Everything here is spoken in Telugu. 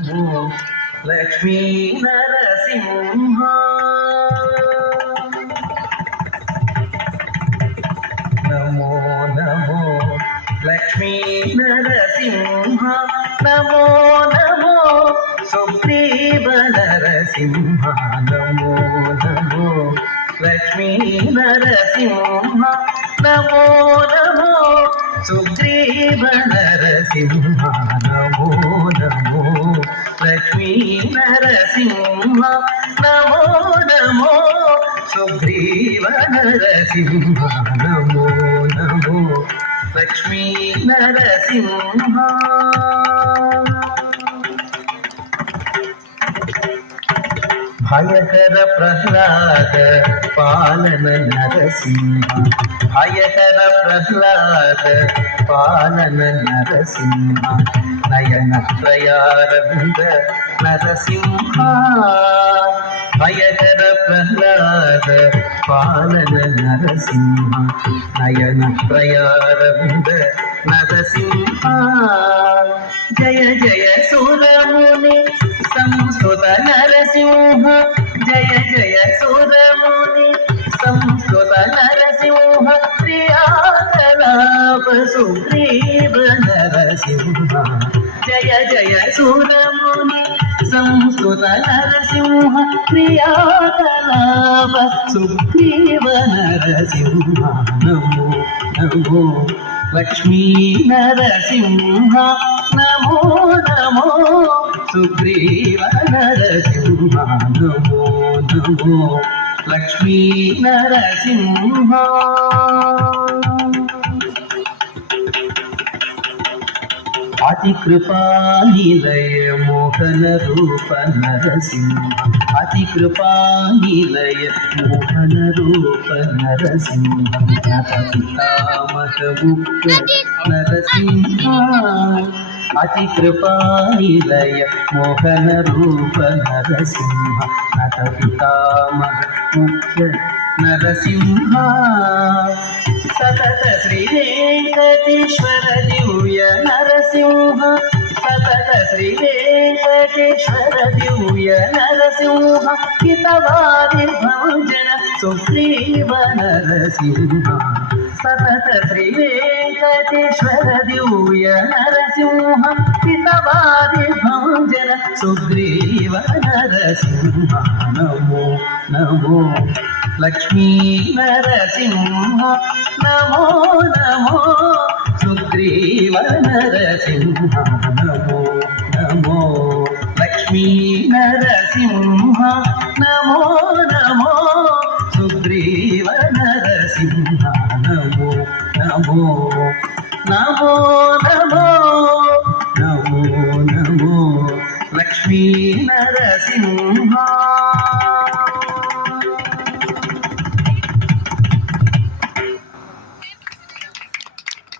లక్ష్మీ నరసింహ నమో నమో లక్ష్మీ నరసింహ నమో నమో సుగ్రీవ నరసింహ నమో నమో లక్ష్మీ నరసింహ నమో నమో సుగ్రీవ నరసింహ నమో నమో లక్ష్మీ నరసింహ నమో నమో సుగ్రీవ నరసింహ నమో నమో లక్ష్మీ నరసింహ భయకర ప్రహ్లాద పాలన నరసింహ భయకర ప్రహ్లాద పాలన నరసింహ నయన త్రయారవింద నరసింహ భయకర ప్రహ్లాద పాలన నరసింహ నయన త్రయారవింద నరసింహ జయ జయ సురముని సంస్కృత నరసింహ జయ జయ సురముని సంస్కృత నరసింహ ప్రియాకలాప సుగ్రీవ నరసింహ జయ జయ సురముని సంస్కృత నరసింహ ప్రియాకలాప సుగ్రీవ నరసింహ నమో నమో లక్ష్మీ నరసింహ నమో నమో సుగ్రీవ నరసింహ నమో నమో లక్ష్మీ నరసింహ అతి కృపానిలయ మోహన రూప నరసింహ అతి కృపానిలయ మోహన రూప నరసింహ పితామహ ముక్త నరసింహ అతి కృపానిలయ మోహన రూప నరసింహ నట పితామహ ముక్త నరసింహ సతత శ్రీ వెంకటేశ్వర దివ్య నరసింహ సతత శ్రీ వెంకటేశ్వర దివ్య నరసింహ హితవాది భంజన సుగ్రీవ నరసింహ సతత శ్రీ వెంకటేశ్వర దివ్య నరసింహ హితవాది భంజన సుగ్రీవ నరసింహ నమో నమో లక్ష్మీ నరసింహ నమో నమో సుగ్రీవ నరసింహ నమో నమో లక్ష్మీ నరసింహ నమో నమో సుగ్రీవ నరసింహ నమో నమో నమో నమో నమో నమో లక్ష్మీ నరసింహ